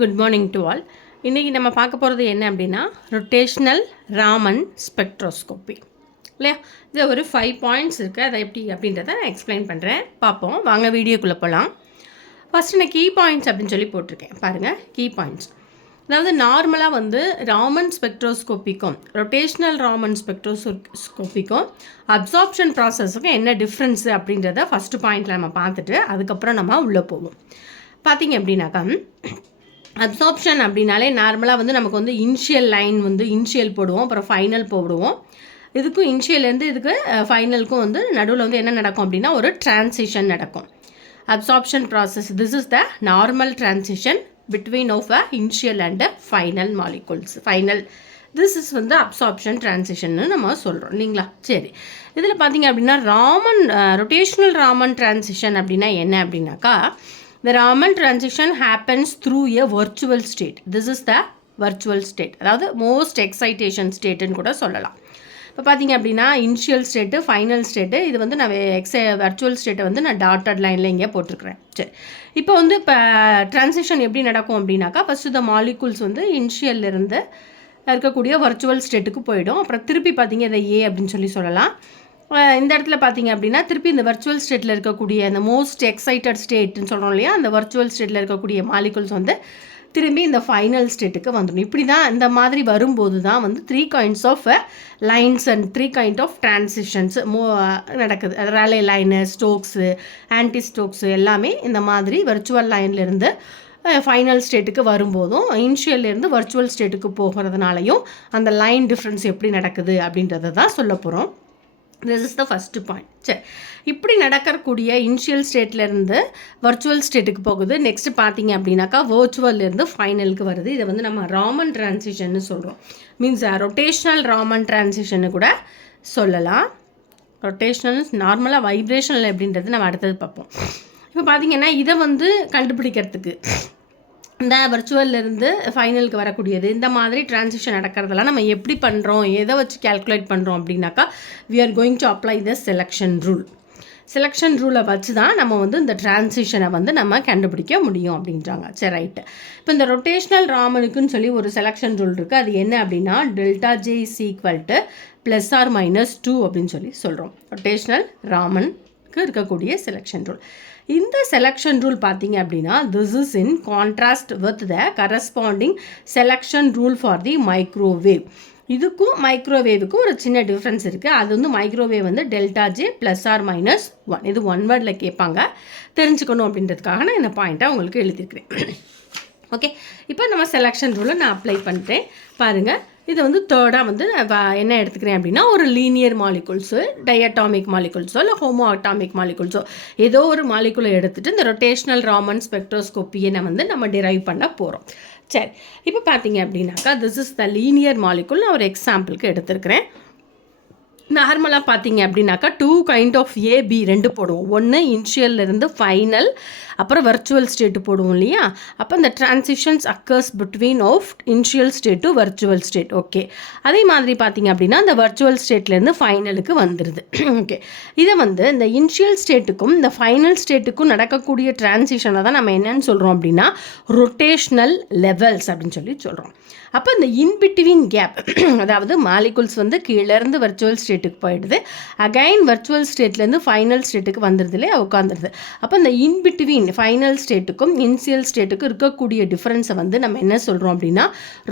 Good morning to all. இன்றைக்கி நம்ம பார்க்க போகிறது என்ன அப்படின்னா ரொட்டேஷ்னல் ராமன் ஸ்பெக்ட்ரோஸ்கோப்பி இல்லையா. இதில் ஒரு 5 பாயிண்ட்ஸ் இருக்குது. அதை எப்படி அப்படின்றத நான் எக்ஸ்பிளைன் பண்ணுறேன். பார்ப்போம் வாங்க வீடியோக்குள்ளே போகலாம். ஃபஸ்ட்டு நான் கீ பாயிண்ட்ஸ் அப்படின்னு சொல்லி போட்டிருக்கேன் பாருங்கள். கீ பாயிண்ட்ஸ் அதாவது நார்மலாக வந்து ராமன் ஸ்பெக்ட்ரோஸ்கோப்பிக்கும் ரொட்டேஷ்னல் ராமன் ஸ்பெக்ட்ரோஸ்கோப்பிக்கும் அப்சார்ப்ஷன் ப்ராசஸுக்கும் என்ன டிஃப்ரென்ஸு அப்படின்றத ஃபஸ்ட்டு பாயிண்டில் நம்ம பார்த்துட்டு அதுக்கப்புறம் நம்ம உள்ளே போவோம். பார்த்திங்க அப்படின்னாக்கா அப்சார்ப்ஷன் அப்படின்னாலே நார்மலாக வந்து நமக்கு வந்து இனிஷியல் லைன் வந்து இனிஷியல் போடுவோம், அப்புறம் ஃபைனல் போடுவோம். இதுக்கும் இனிஷியல்லேருந்து இதுக்கு ஃபைனலுக்கும் வந்து நடுவில் வந்து என்ன நடக்கும் அப்படின்னா ஒரு டிரான்சிஷன் நடக்கும். Absorption process, this is the normal transition between of a initial and final molecules. This is வந்து அப்சார்ப்ஷன் டிரான்சிஷன்னு நம்ம சொல்கிறோம் இல்லைங்களா. சரி, இதில் பார்த்தீங்க அப்படின்னா ரொட்டேஷ்னல் ராமன் டிரான்சிஷன் அப்படின்னா என்ன அப்படின்னாக்கா, the Raman transition happens through a virtual state. This is the virtual state, அதாவது மோஸ்ட் எக்ஸைட்டேஷன் ஸ்டேட்டுன்னு கூட சொல்லலாம். இப்போ பார்த்தீங்க அப்படின்னா இனிஷியல் ஸ்டேட்டு, ஃபைனல் ஸ்டேட்டு, இது வந்து நான் வர்ச்சுவல் ஸ்டேட்டை வந்து நான் டாட்டட் லைனில் இங்கே போட்டிருக்கிறேன். சரி, இப்போ வந்து இப்போ ட்ரான்சிஷன் எப்படி நடக்கும் அப்படின்னாக்கா, ஃபஸ்ட்டு த மாலிகூல்ஸ் வந்து இனிஷியல்லிருந்து இருக்கக்கூடிய வர்ச்சுவல் ஸ்டேட்டுக்கு போயிடும். அப்புறம் திருப்பி பார்த்தீங்க இதை ஏ அப்படின்னு சொல்லலாம். இந்த இடத்துல பார்த்தீங்க அப்படின்னா திருப்பி இந்த வர்ச்சுவல் ஸ்டேட்டில் இருக்கக்கூடிய இந்த மோஸ்ட் எக்ஸைட்டட் ஸ்டேட்னு சொல்கிறோம் இல்லையா, அந்த வர்ச்சுவல் ஸ்டேட்டில் இருக்கக்கூடிய மாலிகுல்ஸ் வந்து திரும்பி இந்த ஃபைனல் ஸ்டேட்டுக்கு வந்துடும். இப்படி தான் இந்த மாதிரி வரும்போது தான் வந்து 3 kinds of lines and 3 kind of transitions நடக்குது. அது Rayleigh line, Stokes, anti Stokes எல்லாமே இந்த மாதிரி வர்ச்சுவல் லைன்லேருந்து ஃபைனல் ஸ்டேட்டுக்கு வரும்போதும் இனிஷியல்லேருந்து வர்ச்சுவல் ஸ்டேட்டுக்கு போகிறதுனாலையும் அந்த லைன் டிஃப்ரென்ஸ் எப்படி நடக்குது அப்படின்றத தான் சொல்ல போகிறோம். This is the first point. சரி, இப்படி நடக்கக்கூடிய இனிஷியல் ஸ்டேட்லேருந்து வர்ச்சுவல் ஸ்டேட்டுக்கு போகுது. நெக்ஸ்ட்டு பார்த்தீங்க அப்படின்னாக்கா வர்ச்சுவல்லேருந்து ஃபைனலுக்கு வருது. இதை வந்து நம்ம ராமன் டிரான்சிஷன்னு சொல்கிறோம். மீன்ஸ் ரொட்டேஷ்னல் ராமன் டிரான்சிஷன்னு கூட சொல்லலாம். ரொட்டேஷ்னல் நார்மலாக வைப்ரேஷனல் எப்படின்றது நம்ம அடுத்தது பார்ப்போம். இப்போ பார்த்தீங்கன்னா இதை வந்து கண்டுபிடிக்கிறதுக்கு இந்த வர்ச்சுவல்லேருந்து ஃபைனலுக்கு வரக்கூடியது இந்த மாதிரி டிரான்சிஷன் நடக்கிறதெல்லாம் நம்ம எப்படி பண்ணுறோம், எதை வச்சு கேல்குலேட் பண்ணுறோம் அப்படின்னாக்கா, we are going to apply the selection rule. Selection ரூலை வச்சு தான் நம்ம வந்து இந்த டிரான்சிஷனை வந்து நம்ம கண்டுபிடிக்க முடியும் அப்படின்றாங்க. சரி, ரைட்டு. இப்போ இந்த ரொட்டேஷ்னல் ராமனுக்குன்னு சொல்லி ஒரு செலெக்ஷன் ரூல் இருக்குது. அது என்ன அப்படின்னா delta J is equal to +or-2 அப்படின்னு சொல்லி சொல்கிறோம். ரொட்டேஷ்னல் ராமனுக்கு இருக்கக்கூடிய செலெக்ஷன் ரூல். இந்த செலெக்ஷன் ரூல் பார்த்தீங்க அப்படின்னா this is in contrast with the corresponding selection rule for the microwave. இதுக்கும் மைக்ரோவேவுக்கும் ஒரு சின்ன டிஃப்ரென்ஸ் இருக்குது. அது வந்து மைக்ரோவேவ் வந்து டெல்டா ஜே +or-1. இது 1 வேர்டில் கேட்பாங்க, தெரிஞ்சுக்கணும் அப்படின்றதுக்காக நான் இந்த பாயிண்ட்டை உங்களுக்கு எழுதியிருக்கிறேன். ஓகே, இப்போ நம்ம செலெக்ஷன் ரூலை நான் அப்ளை பண்ணுறேன் பாருங்கள். இது வந்து தேர்டாக வந்து என்ன எடுத்துக்கிறேன் அப்படின்னா ஒரு லீனியர் மாலிகுல்ஸு, டைஅட்டாமிக் மாலிகுல்ஸோ இல்லை ஹோமோ அட்டாமிக் மாலிகுல்ஸோ ஏதோ ஒரு மாலிகுலை எடுத்துகிட்டு இந்த ரொட்டேஷ்னல் ராமன் ஸ்பெக்ட்ரோஸ்கோப்பியை நம்ம டிரைவ் பண்ண போகிறோம். சரி, இப்போ பார்த்தீங்க அப்படின்னாக்கா this is the linear molecule. நான் ஒரு எக்ஸாம்பிளுக்கு எடுத்துருக்கிறேன். நார்மலாக பார்த்தீங்க அப்படின்னாக்கா 2 kind ஆஃப் ஏபி 2 போடுவோம். ஒன்று இனிஷியல்லேருந்து ஃபைனல், அப்புறம் வர்ச்சுவல் ஸ்டேட்டு போடுவோம் இல்லையா. அப்போ இந்த transitions occurs between of initial state to virtual state. Okay, அதே மாதிரி பார்த்தீங்க அப்படின்னா இந்த வர்ச்சுவல் ஸ்டேட்லேருந்து ஃபைனலுக்கு வந்துடுது. ஓகே, இதை வந்து இந்த இனிஷியல் ஸ்டேட்டுக்கும் இந்த ஃபைனல் ஸ்டேட்டுக்கும் நடக்கக்கூடிய டிரான்சிஷனை தான் நம்ம என்னன்னு சொல்கிறோம் அப்படின்னா ரொட்டேஷ்னல் லெவல்ஸ் அப்படின்னு சொல்லி சொல்கிறோம். அப்போ இந்த இன்பிட்வீன் கேப், அதாவது மாலிகுல்ஸ் வந்து கீழேருந்து வர்ச்சுவல் ஸ்டேட்டுக்கு போயிடுது, அகைன் வர்ச்சுவல் ஸ்டேட்லேருந்து ஃபைனல் ஸ்டேட்டுக்கு வந்துடுதுலே உட்காந்துருது. அப்போ இந்த இன்பிட்வீன் ஃபைனல் ஸ்டேட்டுக்கும் இனிஷியல் ஸ்டேட்டுக்கும் இருக்கக்கூடிய டிஃப்ரென்ஸை வந்து நம்ம என்ன சொல்கிறோம் அப்படின்னா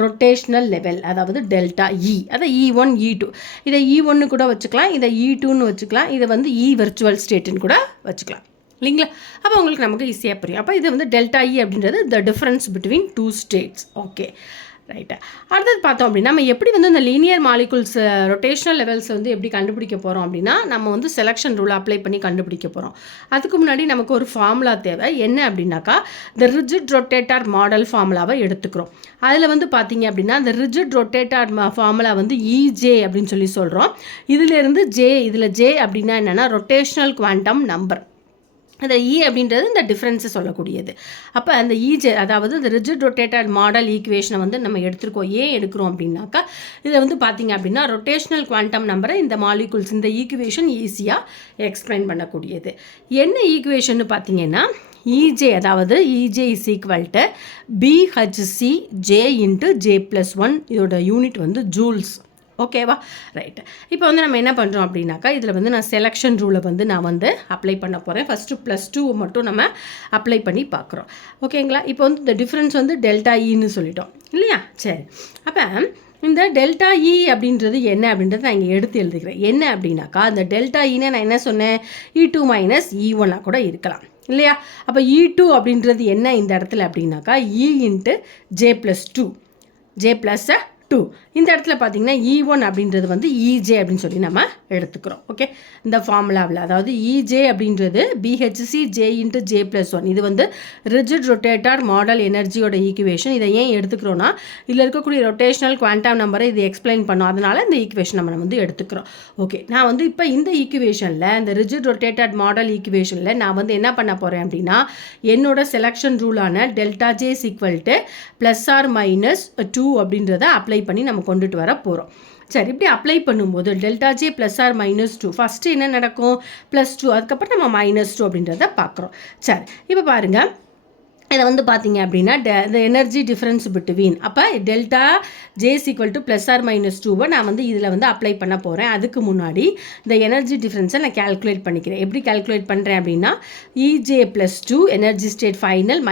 ரொட்டேஷ்னல் லெவல், அதாவது டெல்டா இ. அதை E1 E2, இதை E1 கூட வச்சுக்கலாம், இதை E2ன்னு வச்சுக்கலாம், இதை வந்து வர்ச்சுவல் ஸ்டேட்டுன்னு கூட வச்சுக்கலாம் இல்லைங்களா. அப்போ உங்களுக்கு நமக்கு ஈஸியாக புரியும். அப்போ இது வந்து டெல்டா இ அப்படின்றது the difference between 2 states. Okay, right. அடுத்தது பார்த்தோம் அப்படின்னா நம்ம எப்படி வந்து இந்த லீனியர் மாலிகுல்ஸ் ரொட்டேஷனல் லெவல்ஸ் வந்து எப்படி கண்டுபிடிக்க போகிறோம் அப்படின்னா நம்ம வந்து செலெக்ஷன் ரூல் அப்ளை பண்ணி கண்டுபிடிக்க போகிறோம். அதுக்கு முன்னாடி நமக்கு ஒரு ஃபார்முலா தேவை. என்ன அப்படின்னாக்கா இந்த ரிஜிட் ரொட்டேட்டர் மாடல் ஃபார்முலாவை எடுத்துக்கிறோம். அதில் வந்து பார்த்தீங்க அப்படின்னா இந்த ரிஜிட் ரொட்டேட்டர் ஃபார்முலா வந்து இஜே அப்படின்னு சொல்லி சொல்கிறோம். இதிலேருந்து இதில் ஜே அப்படின்னா என்னென்னா ரொட்டேஷனல் குவாண்டம் நம்பர். அந்த இ அப்படின்றது இந்த டிஃப்ரென்ஸை சொல்லக்கூடியது. அப்போ அந்த இஜே, அதாவது இந்த ரிஜிட் ரொட்டேட்டட் மாடல் ஈக்குவேஷனை வந்து நம்ம எடுத்துருக்கோம். ஏன் எடுக்கிறோம் அப்படின்னாக்கா இதை வந்து பார்த்திங்க அப்படின்னா ரொட்டேஷ்னல் குவாண்டம் நம்பரை இந்த மாலிகுல்ஸ் இந்த ஈக்குவேஷன் ஈஸியாக எக்ஸ்பிளைன் பண்ணக்கூடியது. என்ன ஈக்குவேஷன் பார்த்தீங்கன்னா EJ அதாவது EJ is equal to BHC J into J+1 இதோட யூனிட் வந்து ஜூல்ஸ். ஓகேவா? ரைட்டு. இப்போ வந்து நம்ம என்ன பண்ணுறோம் அப்படின்னாக்கா இதில் வந்து நான் செலெக்ஷன் ரூலை வந்து நான் வந்து அப்ளை பண்ண போகிறேன். ஃபஸ்ட்டு +2 மட்டும் நம்ம அப்ளை பண்ணி பார்க்குறோம். ஓகேங்களா? இப்போ வந்து இந்த டிஃப்ரென்ஸ் வந்து டெல்டா ஈன்னு சொல்லிட்டோம் இல்லையா? சரி. அப்போ இந்த டெல்டா இ அப்படின்றது என்ன அப்படின்றத நான் இங்கே எடுத்து எழுதிக்கிறேன். என்ன அப்படின்னாக்கா இந்த டெல்டா ஈனை நான் என்ன சொன்னேன், E2 - E1 கூட இருக்கலாம் இல்லையா? அப்போ E2 அப்படின்றது என்ன இந்த இடத்துல அப்படின்னாக்கா E இன்ட்டு J+2 J+2. இந்த இடத்துல பார்த்தீங்கன்னா E1 அப்படின்றது வந்து EJ அப்படின்னு சொல்லி நம்ம எடுத்துக்கிறோம். ஓகே, இந்த ஃபார்முலாவில் அதாவது EJ அப்படின்றது BHC J இன்ட்டு J+1 இது வந்து ரிஜிட் ரொட்டேட்டர் மாடல் எனர்ஜியோட ஈக்குவேஷன். இதை ஏன் எடுத்துக்கிறோன்னா இதில் இருக்கக்கூடிய ரொட்டேஷனல் குவாண்டம் நம்பரை இது எக்ஸ்பிளைன் பண்ணோம், அதனால் இந்த ஈக்குவேஷன் நம்ம வந்து எடுத்துக்கிறோம். ஓகே, நான் வந்து இப்போ இந்த ஈக்குவேஷனில் இந்த ரிஜிட் ரொட்டேட்டட் மாடல் ஈக்குவேஷனில் நான் வந்து என்ன பண்ண போகிறேன் அப்படின்னா என்னோட செலெக்ஷன் ரூலான டெல்டா J = +or-2 அப்படின்றத அப்ளை பண்ணி நம்ம கொண்டுட்டு வர போகிறோம். சரி, இப்படி அப்ளை பண்ணும்போது டெல்டா J +or-2 ஃபஸ்ட்டு என்ன நடக்கும் +2, அதுக்கப்புறம் நம்ம -2 அப்படின்றத பார்க்குறோம். சரி, இப்போ பாருங்கள் இதை வந்து பார்த்தீங்க அப்படின்னா த எனர்ஜி டிஃப்ரென்ஸ் பிட்வீன் அப்போ டெல்டா J = +or-2 நான் வந்து இதில் வந்து அப்ளை பண்ண போகிறேன். அதுக்கு முன்னாடி இந்த எனர்ஜி டிஃப்ரென்ஸை நான் கேல்குலேட் பண்ணிக்கிறேன். எப்படி கேல்குலேட் பண்ணுறேன் அப்படின்னா EJ+2 energy state final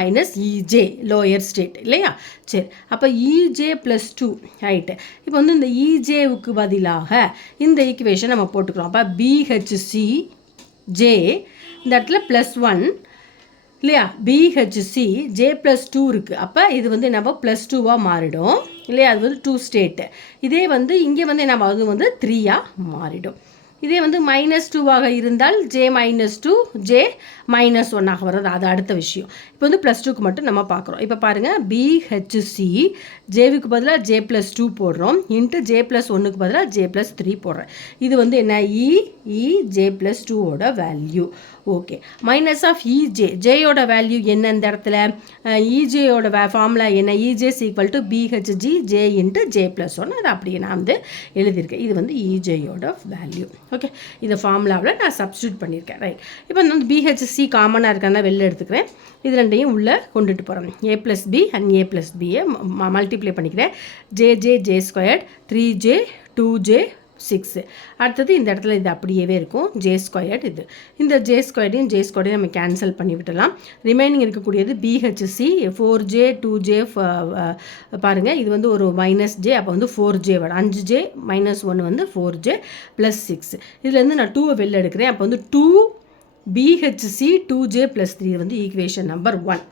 EJ lower state இல்லையா? சரி, அப்போ EJ+2 ரைட்டு. இப்போ வந்து இந்த EJவுக்கு பதிலாக இந்த ஈக்குவேஷன் நம்ம போட்டுக்கிறோம். அப்போ BHC J இந்த இடத்துல +1 இல்லையா? BHC J+2 இருக்குது. அப்போ இது வந்து நம்ம +2வாக மாறிடும் இல்லையா? அது வந்து 2 ஸ்டேட்டு. இதே வந்து இங்கே வந்து என்ன அது வந்து 3ஆக மாறிடும். இதே வந்து -2வாக இருந்தால் J-2 J-1 வர்றது அது அடுத்த விஷயம். இப்போ வந்து +2க்கு மட்டும் நம்ம பார்க்குறோம். இப்போ பாருங்கள் BHC Jவுக்கு பதிலாக J+2 போடுறோம் இன்ட்டு J+1க்கு பதிலாக J+3 போடுறேன். இது வந்து என்ன J+2ஓட வேல்யூ. ஓகே, -EJ ஜேயோட வேல்யூ என்ன இந்த இடத்துல EJயோட ஃபார்முலா என்ன EJ = BHG J into J+1 அது அப்படியே நான் வந்து எழுதியிருக்கேன். இது வந்து EJயோட வேல்யூ. ஓகே, இந்த ஃபார்முலாவில் நான் சப்ஸ்டியூட் பண்ணியிருக்கேன். ரைட், இப்போ வந்து BHC காமனாக இருக்கான வெளில எடுத்துக்கிறேன். இது ரெண்டையும் உள்ளே கொண்டுட்டு போகிறோம். A+B and A+Bயை மல்டிப்ளை பண்ணிக்கிறேன். J2 3J 2J 6. அடுத்தது இந்த இடத்துல இது அப்படியே இருக்கும் J2 இது. இந்த J2டையும் J2டையும் நம்ம கேன்சல் பண்ணி விட்டலாம். ரிமைனிங் இருக்கக்கூடியது BHC 4J 2J பாருங்கள் இது வந்து ஒரு -J அப்போ வந்து 4J வரும். 5J -1 வந்து 4J +6. இதுலேருந்து நான் 2 வெளில எடுக்கிறேன். அப்போ வந்து 2 BHC 2J+3 வந்து equation number 1.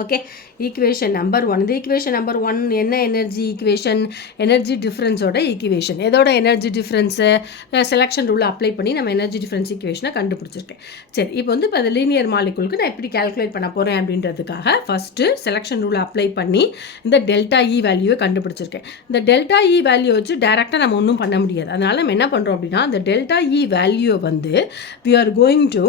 Okay, equation number 1. இந்த ஈக்குவேஷன் நம்பர் 1 என்ன எனர்ஜி ஈக்குவேஷன்? எனர்ஜி டிஃப்ரென்ஸோட ஈக்குவேஷன். எதோட எனர்ஜி டிஃப்ரென்ஸு? செலெக்ஷன் ரூலை அப்ளை பண்ணி நம்ம எனர்ஜி டிஃப்ரென்ஸ் ஈக்குவேஷனை கண்டுபிடிச்சிருக்கேன். சரி, இப்போ வந்து இப்போ அந்த லீனியர் மாலிகுலுக்கு நான் எப்படி கேல்குலேட் பண்ண போகிறேன் அப்படின்றதுக்காக ஃபஸ்ட்டு செலெக்ஷன் ரூலை அப்ளை பண்ணி இந்த டெல்டா இ வேல்யூவை கண்டுபிடிச்சிருக்கேன். இந்த டெல்டா இ வேல்யூ வச்சு டேரெக்டாக நம்ம ஒன்றும் பண்ண முடியாது. அதனால் நம்ம என்ன பண்ணுறோம் அப்படின்னா இந்த டெல்டா இ வேல்யூவை வந்து we are going to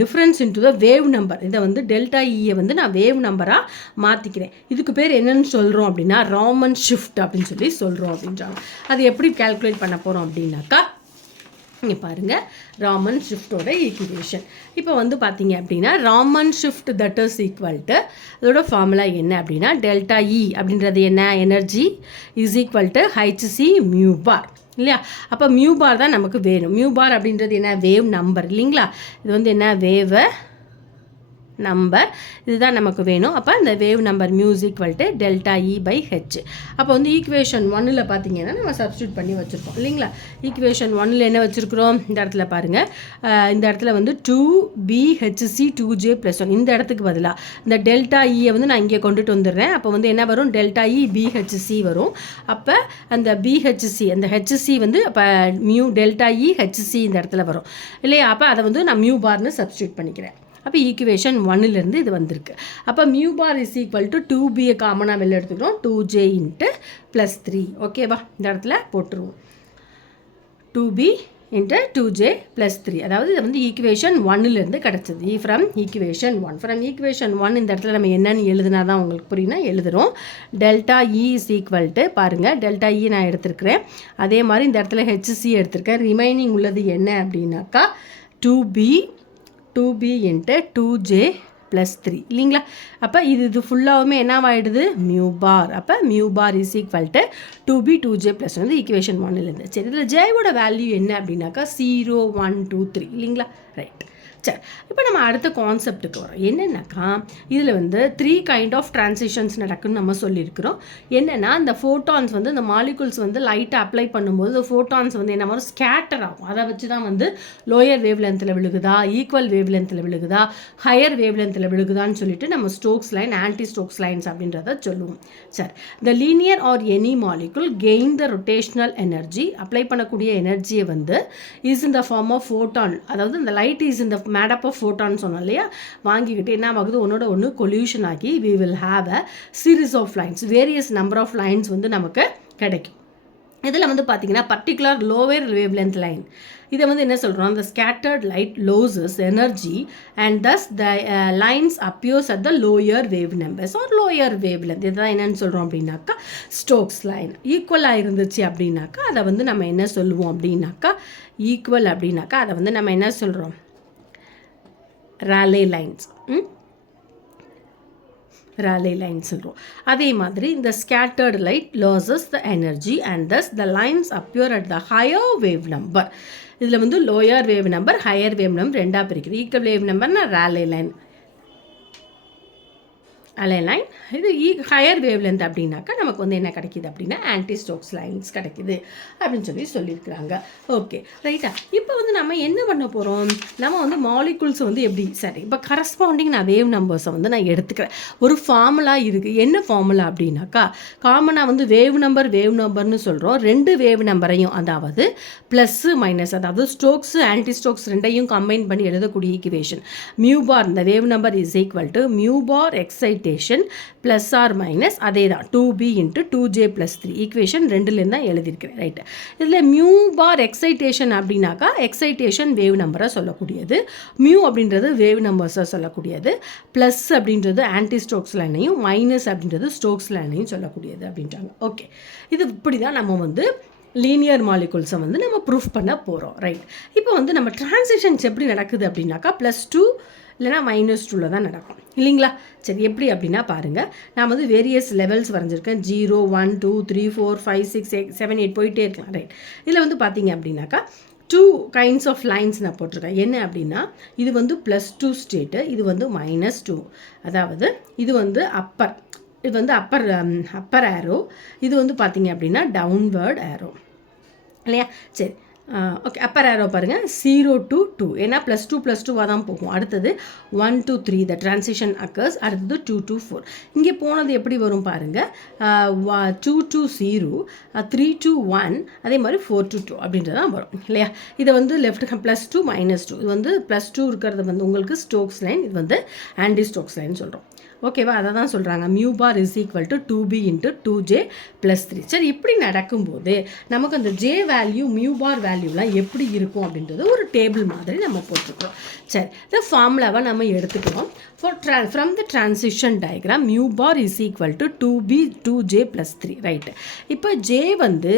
difference into the wave number. இதை வந்து டெல்டா இயை வந்து நான் வேவ் நம்பராக மாற்றிக்கிறேன். இதுக்கு பேர் என்னென்னு சொல்கிறோம் அப்படின்னா ராமன் ஷிஃப்ட் அப்படின்னு சொல்லி சொல்கிறோம் அப்படின்றாங்க. அது எப்படி கேல்குலேட் பண்ண போகிறோம் அப்படின்னாக்கா இங்கே பாருங்கள் ராமன் ஷிஃப்டோட ஈக்குவேஷன். இப்போ வந்து பார்த்தீங்க அப்படின்னா Raman shift that is equal to அதோட ஃபார்முலா என்ன அப்படின்னா டெல்டா இ அப்படின்றது என்ன energy is equal to HC μ⁴ இல்லையா? அப்போ μ⁴ தான் நமக்கு வேணும். μ⁴ அப்படின்றது என்ன வேவ் நம்பர் இல்லைங்களா? இது வந்து என்ன வேவ் நம்பர், இதுதான் நமக்கு வேணும். அப்போ இந்த வேவ் நம்பர் μ = டெல்டா E/h. அப்போ வந்து ஈக்குவேஷன் 1ல் பார்த்தீங்கன்னா நம்ம சப்ஸ்டியூட் பண்ணி வச்சுருக்கோம் இல்லைங்களா? ஈக்குவேஷன் 1ல் என்ன வச்சுருக்கிறோம் இந்த இடத்துல பாருங்கள். இந்த இடத்துல வந்து 2BHC 2J+1 இந்த இடத்துக்கு பதிலாக இந்த டெல்டா இயை வந்து நான் இங்கே கொண்டுட்டு வந்துடுறேன். அப்போ வந்து என்ன வரும் டெல்டா இ BHC வரும். அப்போ அந்த BHC அந்த HC வந்து அப்போ டெல்டா இ HC இந்த இடத்துல வரும் இல்லையா? அப்போ அதை வந்து நான் μ⁴ சப்ஸ்டியூட் பண்ணிக்கிறேன். அப்போ ஈக்குவேஷன் 1லேருந்து இது வந்திருக்கு. அப்போ μ⁴ = 2Bயை காமனாக வெளில எடுத்துக்கிறோம் 2J × +3. ஓகேவா? இந்த இடத்துல போட்டுருவோம் 2B × 2J +3. அதாவது இது வந்து ஈக்குவேஷன் 1லேருந்து கிடச்சிது. From equation 1. ஃப்ரம் ஈக்குவேஷன் 1 இந்த இடத்துல நம்ம என்னென்னு எழுதுனா தான் உங்களுக்கு புரியுனா எழுதுகிறோம். டெல்டா இ = பாருங்கள் டெல்டா இ நான் எடுத்துருக்கிறேன். அதே மாதிரி இந்த இடத்துல HC எடுத்திருக்கேன். ரிமைனிங் உள்ளது என்ன அப்படின்னாக்கா 2B × 2J ப்ளஸ் 3 இல்லைங்களா. அப்போ இது ஃபுல்லாகவுமே என்னவாயிடுது மியூ பார். அப்போ mu bar is equal to 2b 2j plus வந்து ஈக்குவேஷன் 1லேருந்து. சரி, இதில் ஜேவோட வேல்யூ என்ன அப்படின்னாக்கா 0 1 2 3 இல்லைங்களா. ரைட். சரி, இப்போ நம்ம அடுத்த கான்செப்டுக்கு வரோம். என்னென்னாக்கா இதில் வந்து 3 கைண்ட் ஆஃப் ட்ரான்சிஷன்ஸ் நடக்குன்னு நம்ம சொல்லியிருக்கிறோம். என்னென்னா இந்த ஃபோட்டான்ஸ் வந்து இந்த மாலிகுல்ஸ் வந்து லைட்டை அப்ளை பண்ணும்போது இந்த ஃபோட்டான்ஸ் வந்து என்ன மாதிரி ஸ்கேட்டர் ஆகும். அதை வச்சு தான் வந்து லோயர் வேவ் லென்த்தில் விழுகுதா, ஈக்குவல் வேவ் லென்த்தில் விழுகுதா, ஹையர் வேவ் லென்த்தில் விழுகுதான்னு சொல்லிட்டு நம்ம Stokes line, anti Stokes lines அப்படின்றத சொல்லுவோம். சரி, the linear or any molecule gain the rotational energy, apply பண்ணக்கூடிய எனர்ஜியை வந்து is in the form of photon, அதாவது இந்த லைட் இஸ் இந்த மேடப் ஆஃப் ஃபோட்டான்னு சொன்னோம் இல்லையா, வாங்கிக்கிட்டு என்ன ஆகுது ஒன்னோட ஒன்று கொல்யூஷன் ஆகி we will have a series of lines, various number of lines வந்து நமக்கு கிடைக்கும். இதில் வந்து பார்த்தீங்கன்னா particular lower wave length line, இதை வந்து என்ன சொல்கிறோம், the scattered light loses energy and thus the lines appears at the lower wave numbers or lower wavelength. இதுதான் என்னன்னு சொல்கிறோம் அப்படின்னாக்கா ஸ்டோக்ஸ் லைன். ஈக்குவலாக இருந்துச்சு அப்படின்னாக்கா அதை வந்து நம்ம என்ன சொல்லுவோம் அப்படின்னாக்கா, ஈக்குவல் அப்படின்னாக்கா அதை வந்து நம்ம என்ன சொல்கிறோம், ராலே லைன்ஸ். ராலே லைன் சொல்கிறோம். அதே மாதிரி இந்த scattered light losses the energy and thus the lines appear at the higher wave number. இதில் வந்து lower wave number, higher wave number ரெண்டாக பிரிக்கிறது. ஈக்குவல் வேவ் நம்பர்னா ராலே லைன், லைன். இது ஹையர் வேவ் லென்த் அப்படின்னாக்கா நமக்கு வந்து என்ன கிடைக்கிது அப்படின்னா ஆன்டி ஸ்டோக்ஸ் லைன்ஸ் கிடைக்கிது அப்படின்னு சொல்லியிருக்கிறாங்க. ஓகே, ரைட்டா. இப்போ வந்து நம்ம என்ன பண்ண போகிறோம், நம்ம வந்து மாலிகுல்ஸ் வந்து எப்படி, சரி இப்போ கரஸ்பாண்டிங் நான் வேவ் நம்பர்ஸை வந்து நான் எடுத்துக்கிறேன். ஒரு ஃபார்முலா இருக்குது. என்ன ஃபார்முலா அப்படின்னாக்கா, காமனாக வந்து வேவ் நம்பர்னு சொல்கிறோம். ரெண்டு வேவ் நம்பரையும், அதாவது ப்ளஸ்ஸு மைனஸ், அதாவது ஸ்டோக்ஸு ஆன்டி ஸ்டோக்ஸ் ரெண்டையும் கம்பைன் பண்ணி எழுதக்கூடிய ஈக்குவேஷன் மியூ பார், இந்த wave number is equal to mu bar excite plus or minus அதே தான் 2b into 2j plus 3 equation 2லேருந்து தான் எழுதியிருக்கிறேன். ரைட்டு. இதில் மியூ பார் எக்ஸைட்டேஷன் அப்படின்னாக்கா எக்ஸைட்டேஷன் வேவ் நம்பரை சொல்லக்கூடியது, மியூ அப்படின்றது வேவ் நம்பர்ஸை சொல்லக்கூடியது, ப்ளஸ் அப்படின்றது ஆன்டி ஸ்டோக்ஸ் லைனையும், மைனஸ் அப்படின்றது ஸ்டோக்ஸ் லைனையும் சொல்லக்கூடியது அப்படின்றாங்க. ஓகே, இது இப்படி தான் நம்ம வந்து லீனியர் மாலிகுல்ஸை வந்து நம்ம ப்ரூஃப் பண்ண போகிறோம். ரைட். இப்போ வந்து நம்ம டிரான்சிஷன்ஸ் எப்படி நடக்குது அப்படின்னாக்கா +2 இல்லைனா -2ல் தான் நடக்கும் இல்லைங்களா. சரி, எப்படி அப்படின்னா பாருங்கள், நான் வந்து வேரியஸ் லெவல்ஸ் வரைஞ்சிருக்கேன். 0 1 2 3 4 5 6 7 8 போயிட்டே இருக்கலாம். ரைட். இதில் வந்து பார்த்தீங்க அப்படின்னாக்கா 2 கைண்ட்ஸ் ஆஃப் லைன்ஸ் நான் போட்டிருக்கேன். என்ன அப்படின்னா இது வந்து +2 ஸ்டேட்டு, இது வந்து -2, அதாவது இது வந்து அப்பர், இது வந்து அப்பர் ஆரோ, இது வந்து பார்த்தீங்க அப்படின்னா டவுன்வர்ட் ஆரோ இல்லையா. சரி, ஓகே. அப்பர் ஆரோ பாருங்கள் 0 to 2, ஏன்னா +2 தான் போகும். அடுத்தது 1 to 3 த ட்ரான்சிஷன் அக்கர்ஸ். அடுத்தது 2 to 4. இங்கே போனது எப்படி வரும் பாருங்கள், 2 to 0, 3 to 1, அதே மாதிரி 4 to 2 அப்படின்றது தான் வரும் இல்லையா. இதை வந்து லெஃப்ட் +2 -2, இது வந்து +2 இருக்கிறது வந்து உங்களுக்கு ஸ்டோக்ஸ் லைன், இது வந்து ஆன்டி ஸ்டோக்ஸ் லைன் சொல்கிறோம். ஓகேவா, அதை தான் சொல்கிறாங்க mu bar is equal to 2b into 2j plus 3. சரி, இப்படி நடக்கும்போது நமக்கு அந்த ஜே வேல்யூ மியூ பார் வேல்யூலாம் எப்படி இருக்கும் அப்படின்றது ஒரு டேபிள் மாதிரி நம்ம போட்டிருக்கிறோம். சரி, இந்த ஃபார்முலாவை நம்ம எடுத்துக்கிறோம். From the transition diagram mu bar is equal to 2b 2j plus 3. Right. இப்போ ஜே வந்து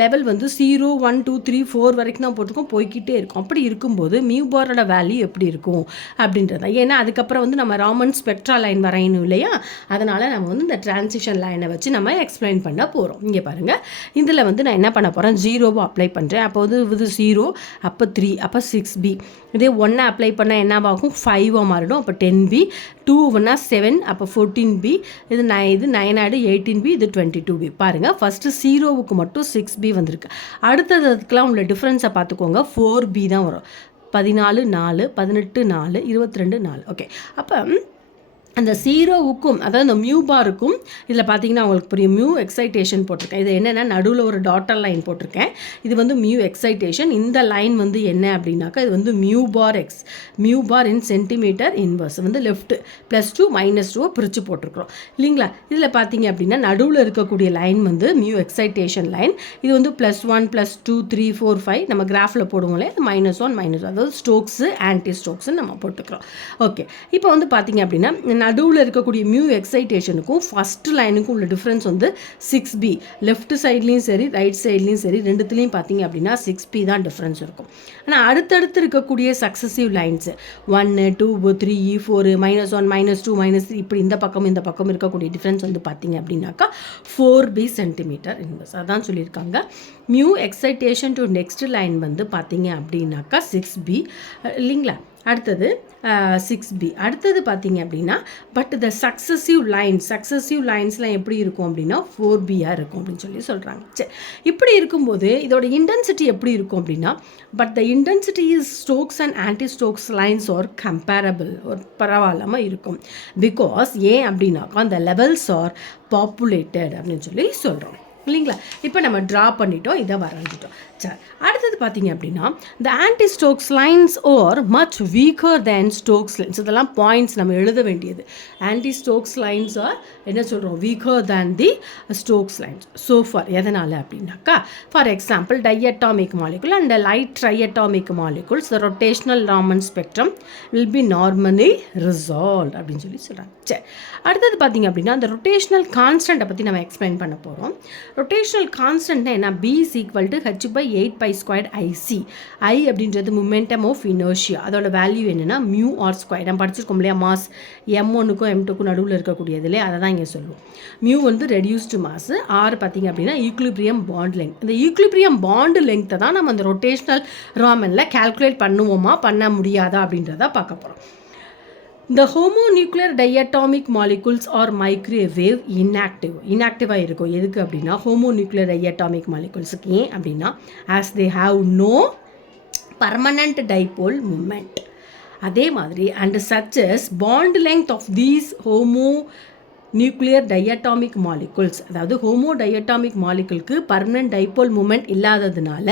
லெவல் வந்து 0 1 2 3 4 வரைக்கும் தான் போட்டிருக்கோம், போய்கிட்டே இருக்கும். அப்படி இருக்கும்போது மியூ பாரோட வேல்யூ எப்படி இருக்கும் அப்படின்றத, ஏன்னா அதுக்கப்புறம் வந்து நம்ம ராமன் ஸ்பெக்ட்ரா லைன் வரையணும் இல்லையா, அதனால் நம்ம வந்து இந்த ட்ரான்சிஷன் லைனை வச்சு நம்ம எக்ஸ்பிளைன் பண்ண போகிறோம். இங்கே பாருங்கள், இதில் வந்து நான் என்ன பண்ண போகிறேன், 0 அப்ளை பண்ணுறேன். அப்போ வந்து இது 0, அப்போ 3, அப்போ 6b. இதே 1 அப்ளை பண்ணால் என்னவாகும், 5 மாறிடும், அப்போ 10b. 2 7, அப்போ 14b. இது 9 ஆடு 18b, இது 22b. பாருங்கள், ஃபஸ்ட்டு 0வுக்கு மட்டும் 6b வந்திருக்கு. அடுத்ததுக்கெலாம் உள்ள டிஃப்ரென்ஸை பார்த்துக்கோங்க, 4b தான் வரும். 14 4, 18 4, 22 4. ஓகே, அப்போ அந்த 0வுக்கும், அதாவது இந்த மியூ பாருக்கும் இதில் பார்த்தீங்கன்னா உங்களுக்கு புரியும், மியூ எக்ஸைட்டேஷன் போட்டிருக்கேன். இது என்னென்னா நடுவில் ஒரு டாட்டர் லைன் போட்டிருக்கேன். இது வந்து மியூ எக்ஸைட்டேஷன். இந்த லைன் வந்து என்ன அப்படின்னாக்கா இது வந்து mu bar in centimetre inverse வந்து லெஃப்ட்டு +2 -2 பிரித்து போட்டிருக்கிறோம் இல்லைங்களா. இதில் பார்த்தீங்க அப்படின்னா நடுவில் இருக்கக்கூடிய லைன் வந்து மியூ எக்ஸைட்டேஷன் லைன். இது வந்து +1 +2 3 4 5 நம்ம கிராஃபில் போடுவோம்லே, -1 -1, அதாவது ஸ்டோக்ஸு ஆன்டி ஸ்டோக்ஸுன்னு நம்ம போட்டுக்கிறோம். ஓகே, இப்போ வந்து பார்த்தீங்க அப்படின்னா நடுவில் இருக்கக்கூடிய மியூ எக்ஸைட்டேஷனுக்கும் ஃபஸ்ட் லைனுக்கும் உள்ள டிஃப்ரென்ஸ் வந்து 6b. லெஃப்ட் சைட்லேயும் சரி ரைட் சைட்லேயும் சரி ரெண்டுத்துலேயும் பார்த்தீங்க அப்படின்னா 6p தான் டிஃப்ரென்ஸ் இருக்கும். ஆனால் அடுத்தடுத்து இருக்கக்கூடிய சக்ஸசிவ் லைன்ஸு 1 2 3 4 -1 -2 -3 இப்படி இந்த பக்கம் இருக்கக்கூடிய டிஃப்ரென்ஸ் வந்து பார்த்தீங்க அப்படின்னாக்கா 4b சென்டிமீட்டர் இன்வெர்ஸ். அதான் சொல்லியிருக்காங்க. Mu excitation to next line வந்து பார்த்தீங்க அப்படின்னாக்கா 6b இல்லைங்களா. அடுத்தது 6b. அடுத்தது பார்த்தீங்க அப்படின்னா பட் த சக்ஸசிவ் லைன்ஸ்லாம் எப்படி இருக்கும் அப்படின்னா 4bயாக இருக்கும் அப்படின்னு சொல்லி சொல்கிறாங்க. சரி, இப்படி இருக்கும்போது இதோட இன்டென்சிட்டி எப்படி இருக்கும் அப்படின்னா but the intensity is Stokes and anti Stokes lines R comparable ஒரு பரவாயில்லாமல் இருக்கும். பிகாஸ் ஏன் அப்படின்னாக்கா அந்த லெவல்ஸ் ஆர் பாப்புலேட்டட் அப்படின்னு சொல்லி சொல்கிறோம் இல்லைங்களா. இப்போ நம்ம ட்ரா பண்ணிட்டோம், இதை வரைஞ்சிட்டோம். சரி, அடுத்தது பார்த்தீங்க அப்படின்னா the anti-Stokes lines are much weaker than Stokes lines. இதெல்லாம் பாயிண்ட்ஸ் நம்ம எழுத வேண்டியது. anti-Stokes lines are என்ன சொல்கிறோம், weaker than the Stokes lines. So far எதனால் அப்படின்னாக்கா for example diatomic molecule and light triatomic molecules the rotational Raman spectrum will be normally resolved அப்படின்னு சொல்லி சொல்கிறாங்க. சரி, அடுத்தது பார்த்தீங்க அப்படின்னா அந்த ரொட்டேஷனல் கான்ஸ்டண்ட்டை பற்றி நம்ம எக்ஸ்பிளைன் பண்ண போகிறோம். ரொட்டேஷனல் கான்ஸ்டன்ட்னா என்ன, b is equal to h by 8π² IC. I அப்படின்றது மொமெண்டம் ஆஃப் இனர்ஷியா, அதோட வேல்யூ என்னென்னா மியூ ஆர் ஸ்கொயர். நம்ம படிச்சிருக்கோம் இல்லையா, மாஸ் m1க்கும் m2க்கும் நடுவில் இருக்கக்கூடியது இல்லையா, அதை தான் இங்கே சொல்லுவோம். மியூ வந்து ரெடியூஸ்டு மாஸ், ஆர் பார்த்தீங்க அப்படின்னா ஈக்குலிபிரியம் பாண்ட் லெங்க். இந்த ஈக்குலிபிரியம் பாண்ட் லெங்க்த்தை தான் நம்ம அந்த ரொட்டேஷனல் ராமனில் கால்குலேட் பண்ணுவோமா பண்ண முடியாதா அப்படின்றத பார்க்க போகிறோம். The homonuclear diatomic molecules are microwave inactive இருக்கும். எதுக்கு அப்படின்னா homonuclear diatomic moleculesக்கு ஏன் அப்படின்னா as they have no permanent dipole moment. அதே மாதிரி and such as bond length of these nuclear diatomic molecules, அதாவது ஹோமோ டயட்டாமிக் மாலிகுலுக்கு பர்மனன்ட் டைபோல் மூமெண்ட் இல்லாததுனால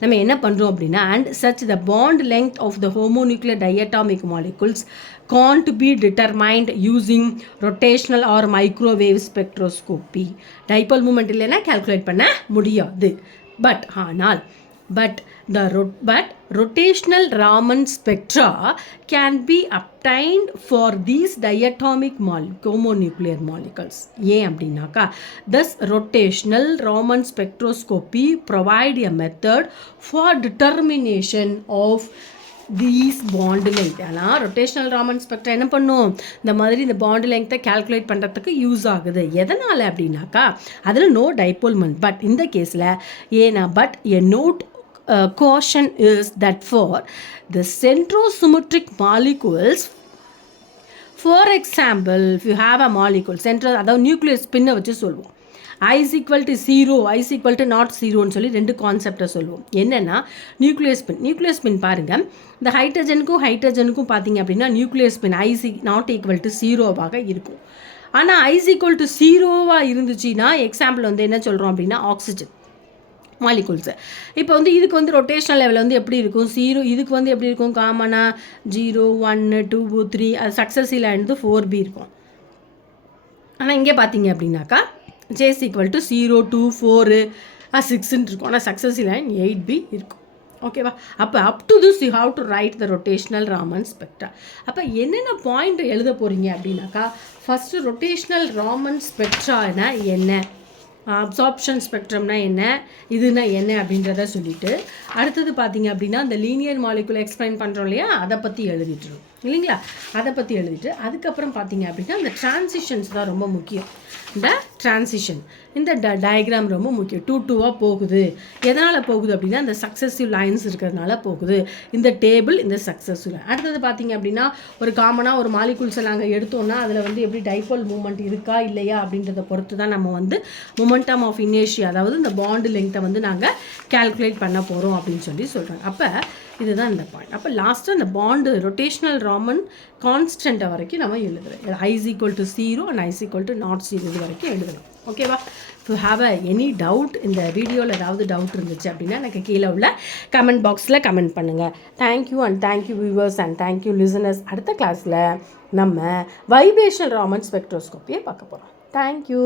நம்ம என்ன பண்ணுறோம் அப்படின்னா and such the bond length of the homo nuclear diatomic molecules can't be determined using rotational or microwave spectroscopy. Dipole moment இல்லைன்னா calculate பண்ண முடியாது. But rotational Raman spectra can be obtained for these diatomic homonuclear molecules. ஏன் அப்படின்னாக்கா thus rotational Raman spectroscopy provide a method for determination of these bond length. ஆனால் rotational Raman spectra என்ன பண்ணும், இந்த மாதிரி இந்த பாண்ட் லெங்க்த்தை கால்குலேட் பண்ணுறதுக்கு யூஸ் ஆகுது. எதனால் அப்படின்னாக்கா அதில் நோ டைபோல் மொமெண்ட். பட் இந்த கேஸில் ஏன்னா but a note caution is that for the centrosymmetric molecules, for example if you have a molecule அதாவது நியூக்ளியஸ் ஸ்பின்னை வச்சு சொல்லுவோம் I is equal to 0, I is equal to not 0ன்னு சொல்லி ரெண்டு கான்செப்டை சொல்லுவோம். என்னென்னா நியூக்ளியஸ் ஸ்பின் பாருங்கள், இந்த ஹைட்ரஜனுக்கும் பார்த்தீங்க அப்படின்னா nucleus spin I is not equal to 0வாக இருக்கும். ஆனால் I is equal to 0வாக இருந்துச்சுன்னா எக்ஸாம்பிள் வந்து என்ன சொல்கிறோம் அப்படின்னா ஆக்சிஜன் மாலிகுல்ஸு. இப்போ வந்து இதுக்கு வந்து ரொட்டேஷனல் லெவலில் வந்து எப்படி இருக்கும் 0, இதுக்கு வந்து எப்படி இருக்கும் காமனாக 0 1 2 3, அது சக்ஸஸில் இருந்து 4b இருக்கும். ஆனால் இங்கே பார்த்தீங்க அப்படின்னாக்கா J is equal to 0 2 4 6ன்னு இருக்கும். ஆனால் சக்ஸஸில் 8b இருக்கும். ஓகேவா. அப்போ up to this you have to right the rotational Raman spectra. அப்போ என்னென்ன பாயிண்ட் எழுத போகிறீங்க அப்படின்னாக்கா ஃபஸ்ட்டு ரொட்டேஷனல் ராமன் ஸ்பெக்ட்ரானா என்ன, அப்சார்ப்ஷன் ஸ்பெக்ட்ரம்னா என்ன, இதுனா என்ன அப்படின்றத சொல்லிவிட்டு அடுத்தது பார்த்தீங்க அப்படின்னா இந்த லீனியர் மாலிகுலை எக்ஸ்பிளைன் பண்ணுறோம் இல்லையா, அதை பற்றி எழுதிட்டுரும் இல்லைங்களா. அதை பற்றி எழுதிட்டு அதுக்கப்புறம் பார்த்தீங்க அப்படின்னா இந்த டிரான்சிஷன்ஸ் தான் ரொம்ப முக்கியம். இந்த டிரான்சிஷன் இந்த டயக்ராம் ரொம்ப முக்கியம். 2-2வாக போகுது. எதனால் போகுது அப்படின்னா இந்த சக்ஸஸிவ் லைன்ஸ் இருக்கிறதுனால போகுது. இந்த டேபிள் இந்த சக்ஸஸிவ் லைன். அடுத்தது பார்த்தீங்க அப்படின்னா ஒரு காமனாக ஒரு மாலிகுல்ஸை நாங்கள் எடுத்தோம்னா அதில் வந்து எப்படி டைபோல் மூமெண்ட் இருக்கா இல்லையா அப்படின்றத பொறுத்து தான் நம்ம வந்து மொமெண்டம் ஆஃப் இனர்ஷியா, அதாவது இந்த பாண்டு லெங்க்த்தை வந்து நாங்கள் கால்குலேட் பண்ண போகிறோம் அப்படின்னு சொல்லி சொல்கிறாங்க. அப்போ இதுதான் இந்த பாயிண்ட். அப்போ லாஸ்ட்டாக இந்த பாண்டு ரொட்டேஷனல் ராமன் கான்ஸ்டண்ட்டை வரைக்கும் நம்ம எழுதுகிறோம். I is equal to 0 and I is equal to not 0 இது வரைக்கும் எழுதணும். ஓகேவா. டு ஹாவ் எனி டவுட், இந்த வீடியோவில் ஏதாவது டவுட் இருந்துச்சு அப்படின்னா எனக்கு கீழே உள்ள கமெண்ட் பாக்ஸில் கமெண்ட் பண்ணுங்கள். Thank you and thank you viewers and thank you listeners. அடுத்த கிளாஸில் நம்ம வைப்ரேஷனல் ராமன் ஸ்பெக்ட்ரோஸ்கோப்பியை பார்க்க போகிறோம். தேங்க்யூ.